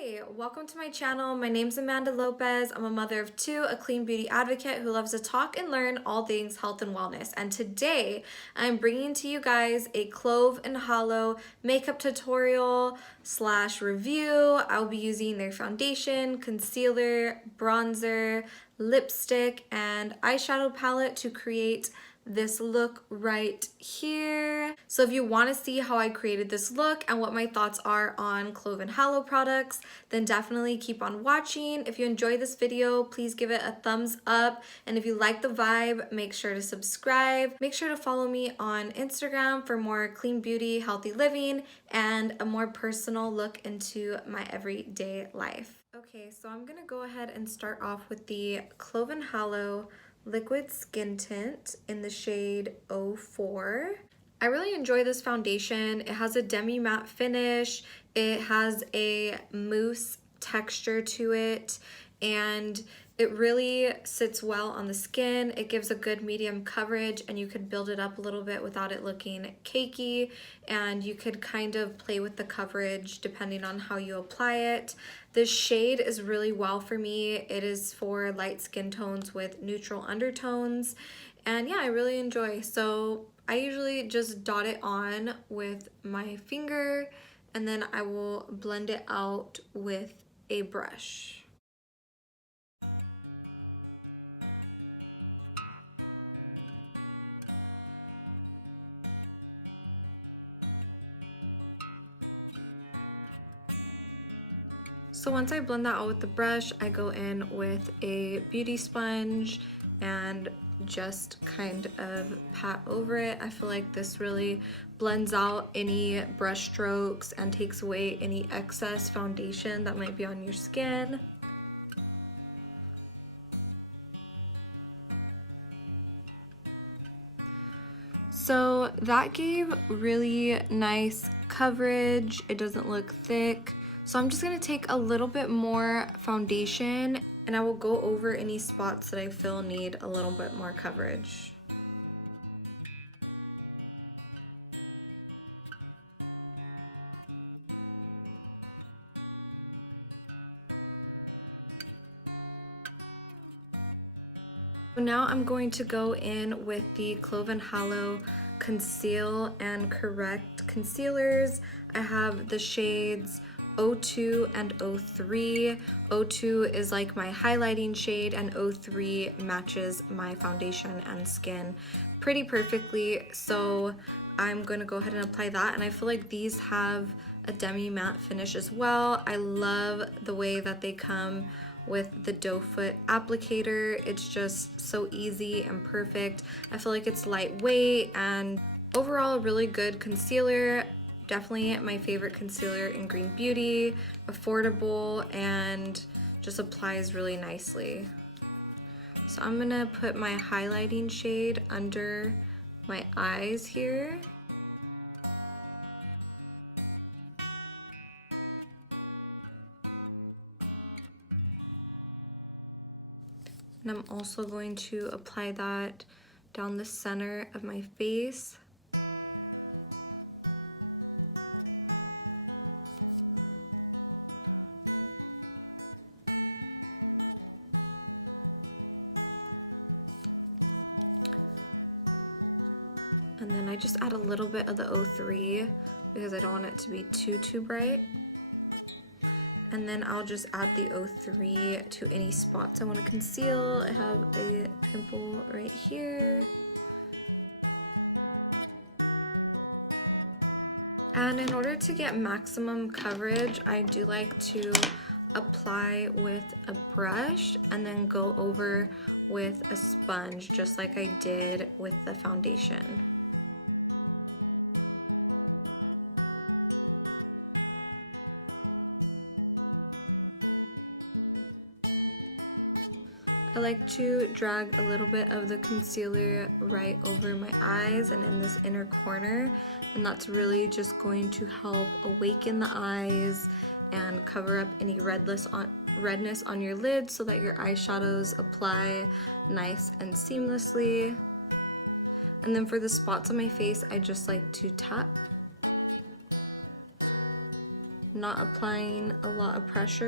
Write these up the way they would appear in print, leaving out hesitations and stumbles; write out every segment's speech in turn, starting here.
Hey, welcome to my channel. My name's Amanda Lopez. I'm a mother of two, a clean beauty advocate who loves to talk and learn all things health and wellness. And today I'm bringing to you guys a Clove and Hallow makeup tutorial / review. I'll be using their foundation, concealer, bronzer, lipstick, and eyeshadow palette to create this look right here. So if you want to see how I created this look and what my thoughts are on Clove and Hallow products, then definitely keep on watching. If you enjoyed this video, please give it a thumbs up. And if you like the vibe, make sure to subscribe. Make sure to follow me on Instagram for more clean beauty, healthy living, and a more personal look into my everyday life. Okay, so I'm gonna go ahead and start off with the Clove and Hallow liquid skin tint in the shade 04. I really enjoy this foundation. It has a demi matte finish, it has a mousse texture to it, and it really sits well on the skin. It gives a good medium coverage, and you could build it up a little bit without it looking cakey, and you could kind of play with the coverage depending on how you apply it. This shade is really well for me. It is for light skin tones with neutral undertones, and yeah, I really enjoy. So I usually just dot it on with my finger, and then I will blend it out with a brush. So once I blend that out with the brush, I go in with a beauty sponge and just kind of pat over it. I feel like this really blends out any brush strokes and takes away any excess foundation that might be on your skin. So that gave really nice coverage. It doesn't look thick. So I'm just gonna take a little bit more foundation and I will go over any spots that I feel need a little bit more coverage. Now I'm going to go in with the Clove and Hallow Conceal and Correct concealers. I have the shades 02 and 03. 02 is like my highlighting shade, and 03 matches my foundation and skin pretty perfectly. So I'm gonna go ahead and apply that, and I feel like these have a demi matte finish as well. I love the way that they come with the doe foot applicator. It's just so easy and perfect. I feel like it's lightweight and overall a really good concealer. Definitely my favorite concealer in Green Beauty, affordable, and just applies really nicely. So I'm gonna put my highlighting shade under my eyes here. And I'm also going to apply that down the center of my face. And then I just add a little bit of the 03 because I don't want it to be too bright. And then I'll just add the 03 to any spots I want to conceal. I have a pimple right here. And in order to get maximum coverage, I do like to apply with a brush and then go over with a sponge, just like I did with the foundation. I like to drag a little bit of the concealer right over my eyes and in this inner corner, and that's really just going to help awaken the eyes and cover up any redness on your lid so that your eyeshadows apply nice and seamlessly. And then for the spots on my face, I just like to tap, not applying a lot of pressure.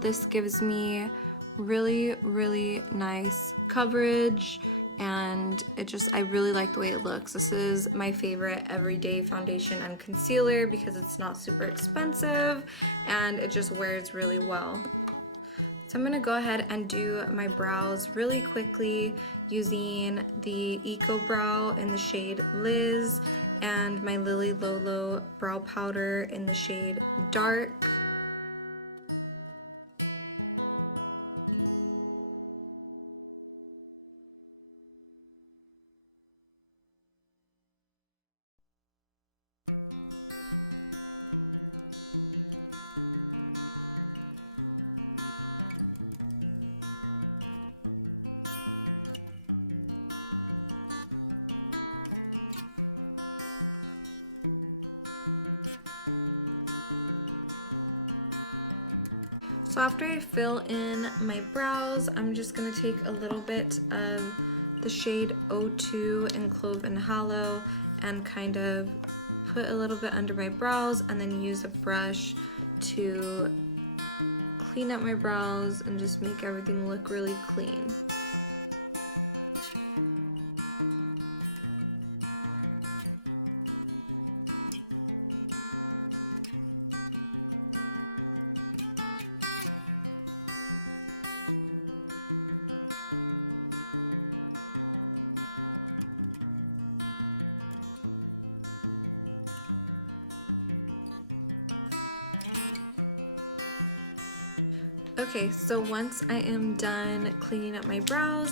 this gives me really nice coverage, and I really like the way it looks. This is my favorite everyday foundation and concealer because it's not super expensive and it just wears really well. So I'm gonna go ahead and do my brows really quickly using the Eco Brow in the shade Liz and my Lily Lolo brow powder in the shade Dark. So after I fill in my brows, I'm just going to take a little bit of the shade 02 in Clove and Hallow and kind of put a little bit under my brows, and then use a brush to clean up my brows and just make everything look really clean. Okay, so once I am done cleaning up my brows,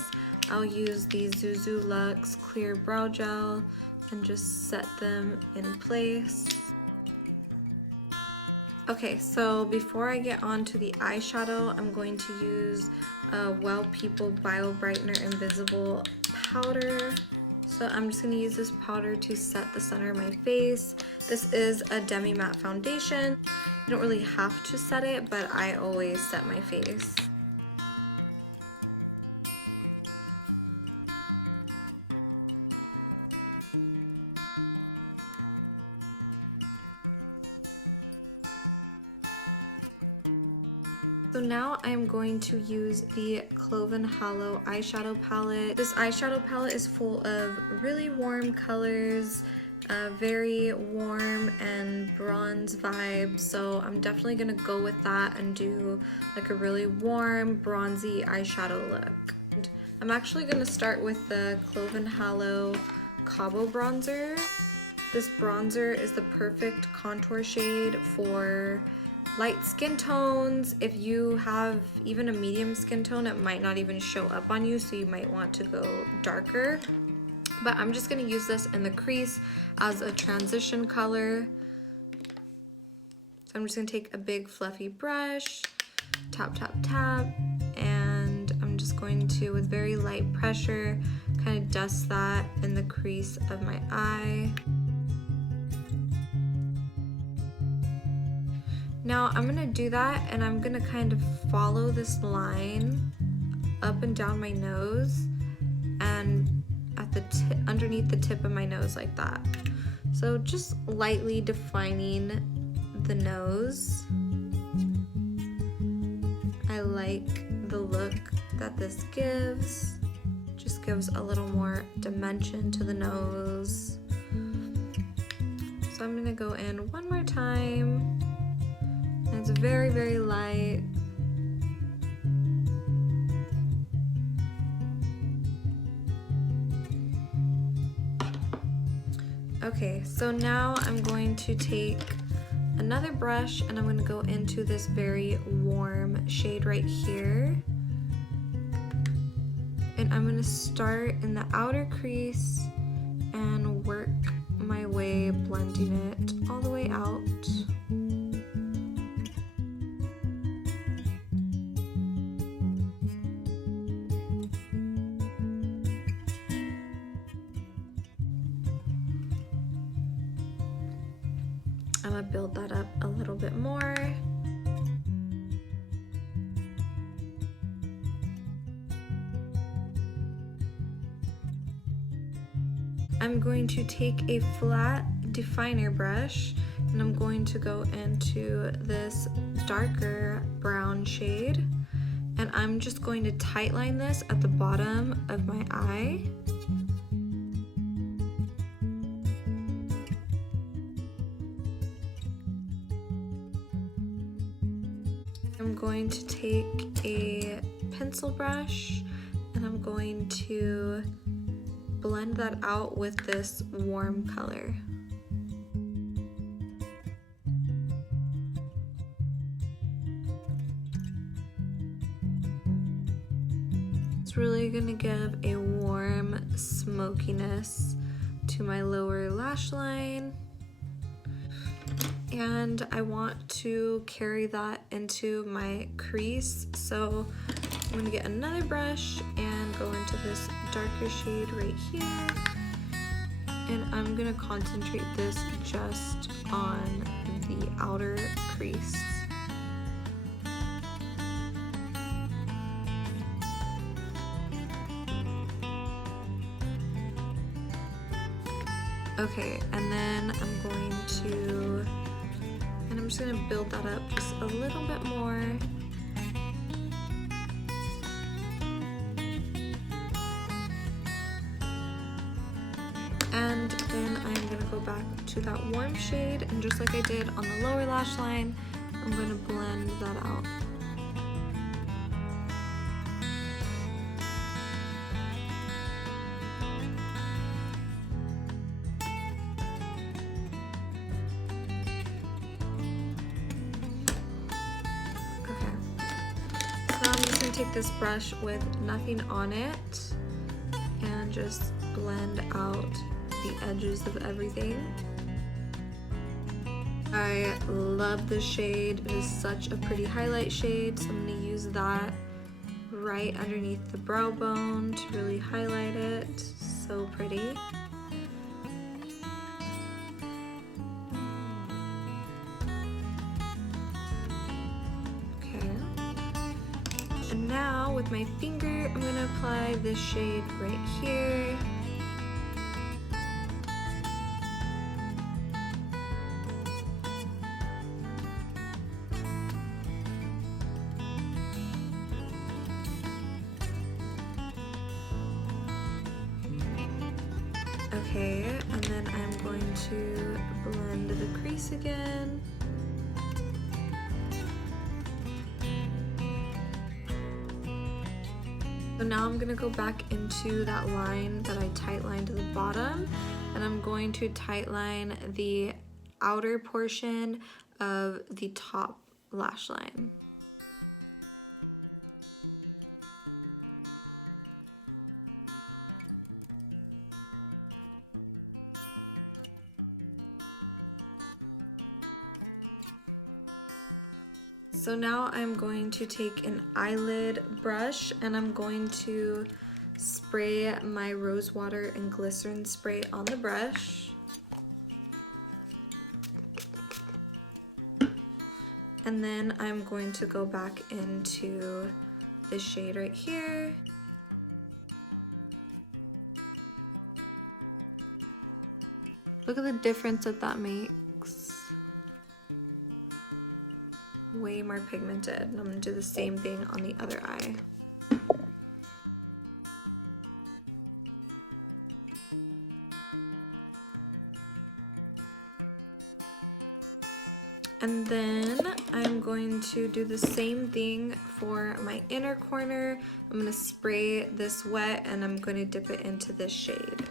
I'll use the ZuZu Luxe Clear Brow Gel and just set them in place. Okay, so before I get on to the eyeshadow, I'm going to use a Well People Bio Brightener Invisible Powder. So I'm just going to use this powder to set the center of my face. This is a demi matte foundation. You don't really have to set it, but I always set my face. So now I'm going to use the Clove and Hallow eyeshadow palette. This eyeshadow palette is full of really warm colors, very warm and bronze vibe, so I'm definitely gonna go with that and do like a really warm bronzy eyeshadow look. I'm actually gonna start with the Clove and Hallow Cabo bronzer. This bronzer is the perfect contour shade for light skin tones. If you have even a medium skin tone, it might not even show up on you, so you might want to go darker. But I'm just going to use this in the crease as a transition color. So I'm just going to take a big fluffy brush, tap, and I'm just going to, with very light pressure, kind of dust that in the crease of my eye. Now I'm going to do that, and I'm going to kind of follow this line up and down my nose and at the underneath the tip of my nose like that. So just lightly defining the nose. I like the look that this gives. Just gives a little more dimension to the nose. So I'm gonna go in one more time. And it's very light. Okay, so now I'm going to take another brush and I'm going to go into this very warm shade right here. And I'm going to start in the outer crease and work my way, blending it all the way out. I'm gonna build that up a little bit more. I'm going to take a flat definer brush, and And I'm going to go into this darker brown shade, and I'm just going to tightline this at the bottom of my eye. I'm going to take a pencil brush and I'm going to blend that out with this warm color. It's really gonna give a warm smokiness to my lower lash line. And I want to carry that into my crease. So I'm gonna get another brush and go into this darker shade right here. And I'm gonna concentrate this just on the outer crease. Okay, and then I'm just gonna build that up just a little bit more. And then I'm gonna go back to that warm shade, and just like I did on the lower lash line, I'm gonna blend that out. Take this brush with nothing on it and just blend out the edges of everything. I love this shade. It is such a pretty highlight shade, so I'm going to use that right underneath the brow bone to really highlight it. So pretty. And now with my finger, I'm gonna apply this shade right here. Okay, and then I'm going to blend the crease again. So now I'm gonna go back into that line that I tightlined to the bottom, and I'm going to tightline the outer portion of the top lash line. So now I'm going to take an eyelid brush and I'm going to spray my rose water and glycerin spray on the brush. And then I'm going to go back into this shade right here. Look at the difference that makes. Way more pigmented. And I'm going to do the same thing on the other eye. And then I'm going to do the same thing for my inner corner. I'm going to spray this wet and I'm going to dip it into this shade.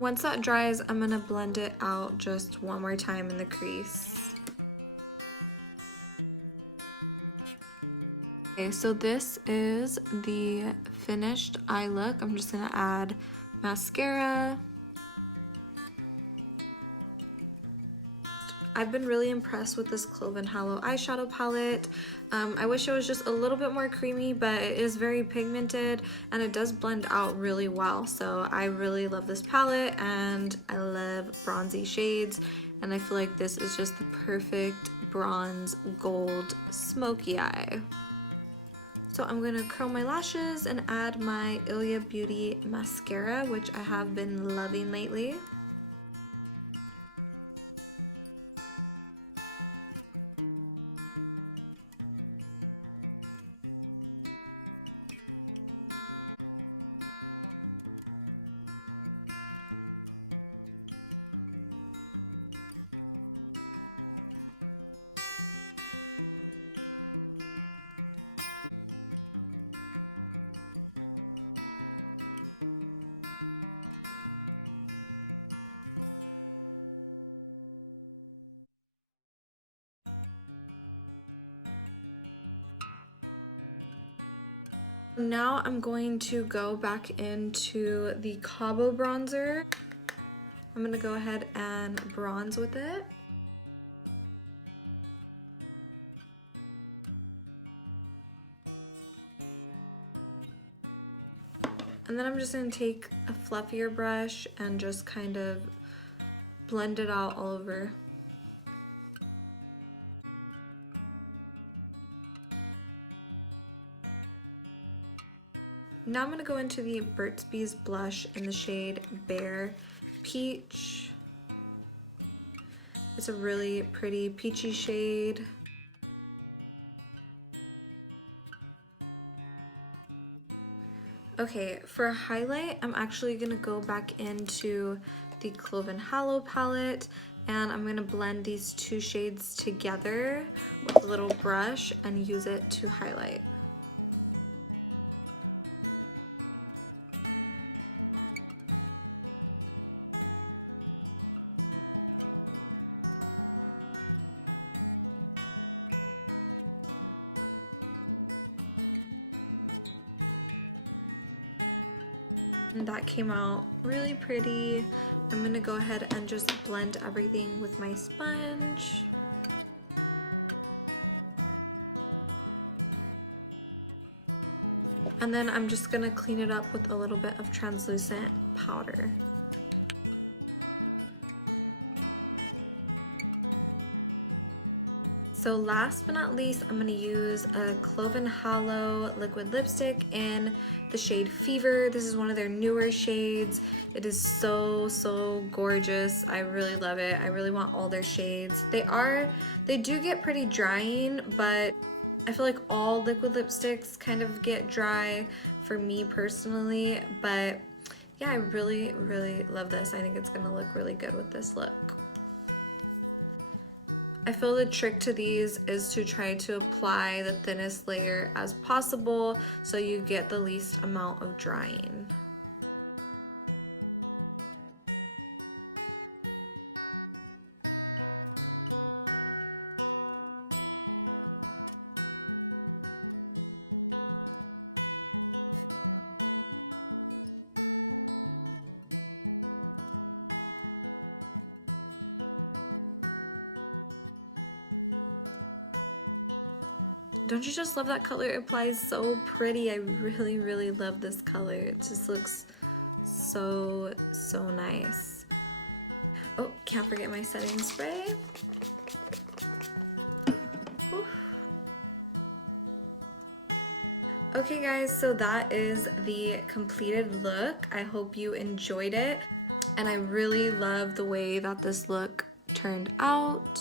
Once that dries, I'm gonna blend it out just one more time in the crease. Okay, so this is the finished eye look. I'm just gonna add mascara. I've been really impressed with this Clove and Hallow eyeshadow palette. I wish it was just a little bit more creamy, but it is very pigmented and it does blend out really well. So I really love this palette and I love bronzy shades, and I feel like this is just the perfect bronze gold smoky eye. So I'm gonna curl my lashes and add my Ilia Beauty mascara, which I have been loving lately. Now I'm going to go back into the Cabo bronzer. I'm gonna go ahead and bronze with it. And then I'm just gonna take a fluffier brush and just kind of blend it out all over. Now I'm gonna go into the Burt's Bees blush in the shade Bare Peach. It's a really pretty peachy shade. Okay, for highlight, I'm actually gonna go back into the Clove and Hallow palette, and I'm gonna blend these two shades together with a little brush and use it to highlight. Came out really pretty. I'm gonna go ahead and just blend everything with my sponge. And then I'm just gonna clean it up with a little bit of translucent powder. So last but not least, I'm gonna use a Clove and Hallow liquid lipstick in the shade Fever. This is one of their newer shades. It is so gorgeous. I really love it. I really want all their shades. They do get pretty drying, but I feel like all liquid lipsticks kind of get dry for me personally. But yeah, I really love this. I think it's gonna look really good with this look. I feel the trick to these is to try to apply the thinnest layer as possible so you get the least amount of drying. Don't you just love that color? It applies so pretty. I really love this color. It just looks so nice. Oh, can't forget my setting spray. Okay guys, so that is the completed look. I hope you enjoyed it, and I really love the way that this look turned out.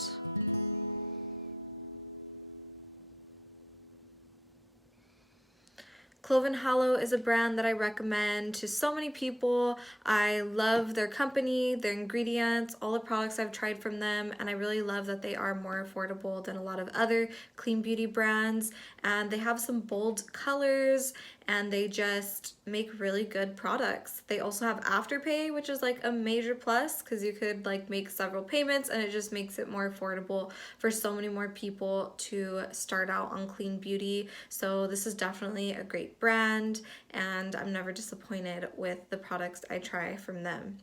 Clove and Hallow is a brand that I recommend to so many people. I love their company, their ingredients, all the products I've tried from them, and I really love that they are more affordable than a lot of other clean beauty brands, and they have some bold colors, and they just make really good products. They also have Afterpay, which is like a major plus because you could like make several payments, and it just makes it more affordable for so many more people to start out on clean beauty. So this is definitely a great brand, and I'm never disappointed with the products I try from them.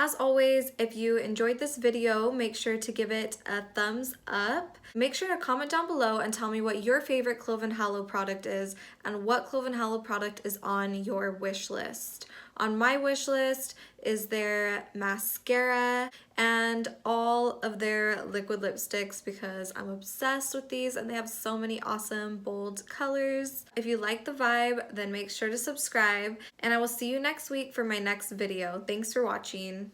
As always, if you enjoyed this video, make sure to give it a thumbs up. Make sure to comment down below and tell me what your favorite Clove and Hallow product is and what Clove and Hallow product is on your wish list. On my wish list is their mascara and all of their liquid lipsticks because I'm obsessed with these and they have so many awesome bold colors. If you like the vibe, then make sure to subscribe, and I will see you next week for my next video. Thanks for watching.